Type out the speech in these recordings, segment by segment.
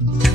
Müzik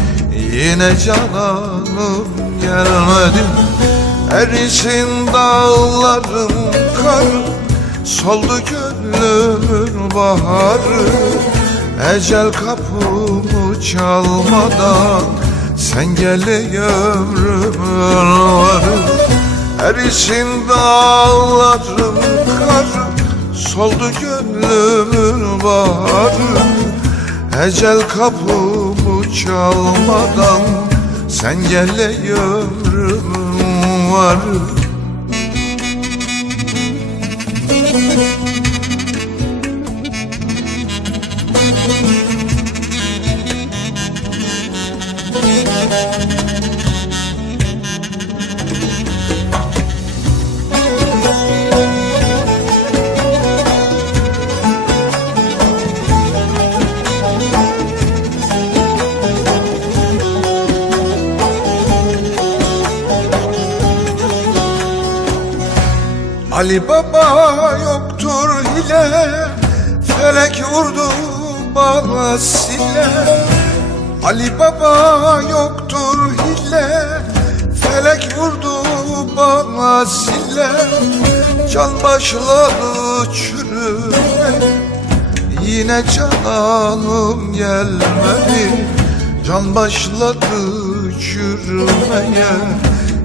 Yine cananım gelmedi Erisin dağların karı Soldu gönlümün baharı. Ecel kapımı çalmadan Sen gele ömrümün varı. Erisin dağların karı Soldu gönlümün baharı. Ecel kapımı çalmadan Sen gele ömrümün varı Ali Baba yoktur hile Felek vurdu bana Ali Baba yoktur hile Felek vurdu bana Can başladı çürümeye Yine cananım gelmedi. Can başladı çürümeye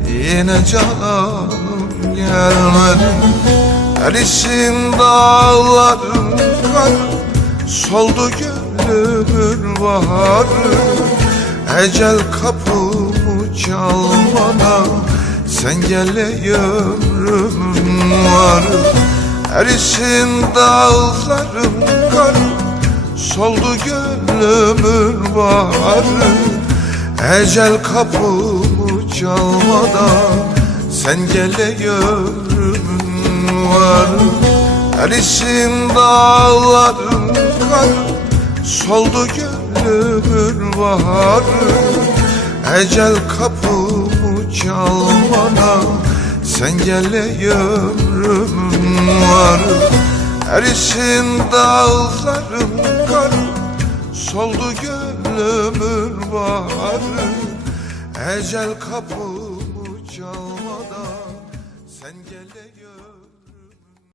Yine cananım gelmedi. Erisin dağların karı Soldu gönlümün baharı. Ecel kapımı çalmadan Sen gele ömrümün varı. Erisin dağların karı Soldu gönlümün baharı. Ecel kapımı çalmadan Sen gele ömrümün varı Erisin dağların karı Soldu gönlümün baharı. Ecel kapımı çalmadan Sen gele ömrümün varı Erisin dağların karı Soldu gönlümün baharı Ecel kapımı